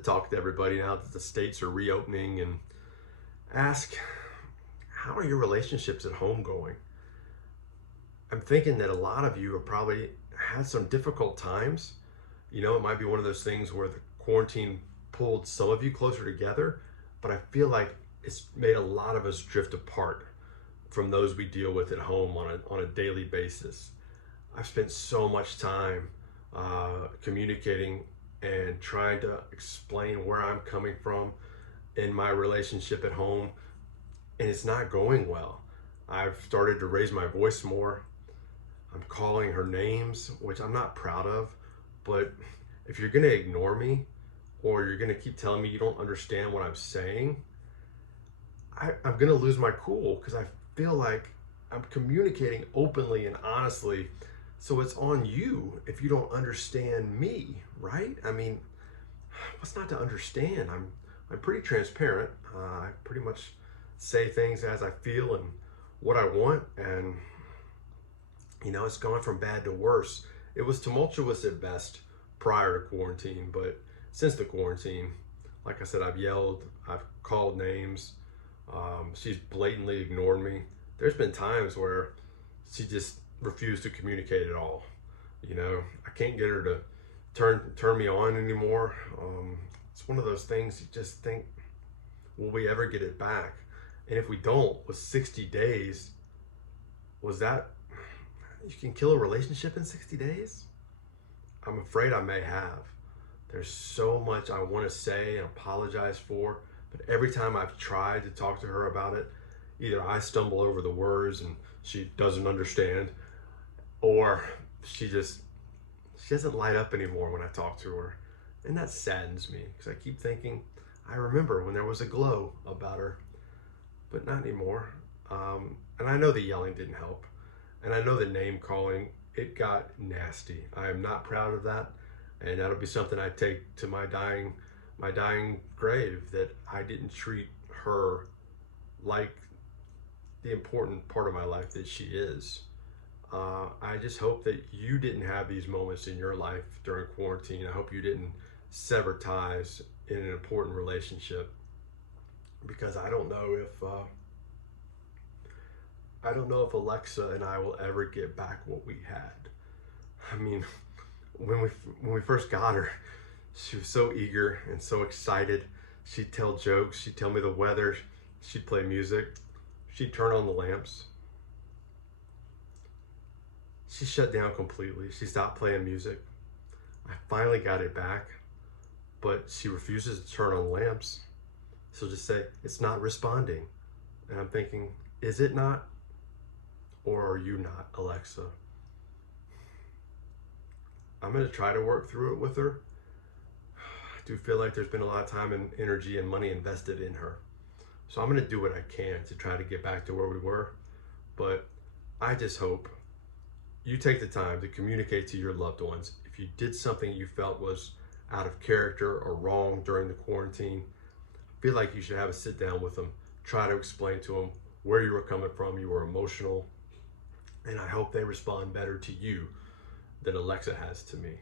talk to everybody now that the states are reopening and ask, how are your relationships at home going? I'm thinking that a lot of you have probably had some difficult times. You know, it might be one of those things where the quarantine pulled some of you closer together, but I feel like it's made a lot of us drift apart from those we deal with at home on a daily basis. I've spent so much time communicating and trying to explain where I'm coming from in my relationship at home, and it's not going well. I've started to raise my voice more. I'm calling her names, which I'm not proud of, but if you're gonna ignore me or you're gonna keep telling me you don't understand what I'm saying, I'm gonna lose my cool because I feel like I'm communicating openly and honestly. So it's on you if you don't understand me, right? I mean, what's not to understand? I'm pretty transparent. I pretty much say things as I feel and what I want, and you know, it's gone from bad to worse. It was tumultuous at best prior to quarantine, but since the quarantine, like I said, I've yelled, I've called names. She's blatantly ignored me. There's been times where she just refused to communicate at all. You know, I can't get her to turn me on anymore. It's one of those things you just think, will we ever get it back? And if we don't, with 60 days, was that, you can kill a relationship in 60 days? I'm afraid I may have. There's so much I want to say and apologize for, but every time I've tried to talk to her about it, either I stumble over the words and she doesn't understand, or she doesn't light up anymore when I talk to her. And that saddens me because I keep thinking, I remember when there was a glow about her, but not anymore. And I know the yelling didn't help. And I know the name calling, it got nasty. I am not proud of that. And that'll be something I take to my dying grave, that I didn't treat her like the important part of my life that she is. I just hope that you didn't have these moments in your life during quarantine. I hope you didn't sever ties in an important relationship, because I don't know if Alexa and I will ever get back what we had. I mean, when we first got her, she was so eager and so excited. She'd tell jokes, she'd tell me the weather, she'd play music, she'd turn on the lamps. She shut down completely. She stopped playing music. I finally got it back, but she refuses to turn on the lamps. She'll just say, it's not responding. And I'm thinking, is it not? Or are you not, Alexa? I'm gonna try to work through it with her. I do feel like there's been a lot of time and energy and money invested in her. So I'm gonna do what I can to try to get back to where we were. But I just hope you take the time to communicate to your loved ones. If you did something you felt was out of character or wrong during the quarantine, I feel like you should have a sit down with them, try to explain to them where you were coming from. You were emotional, and I hope they respond better to you than Alexa has to me.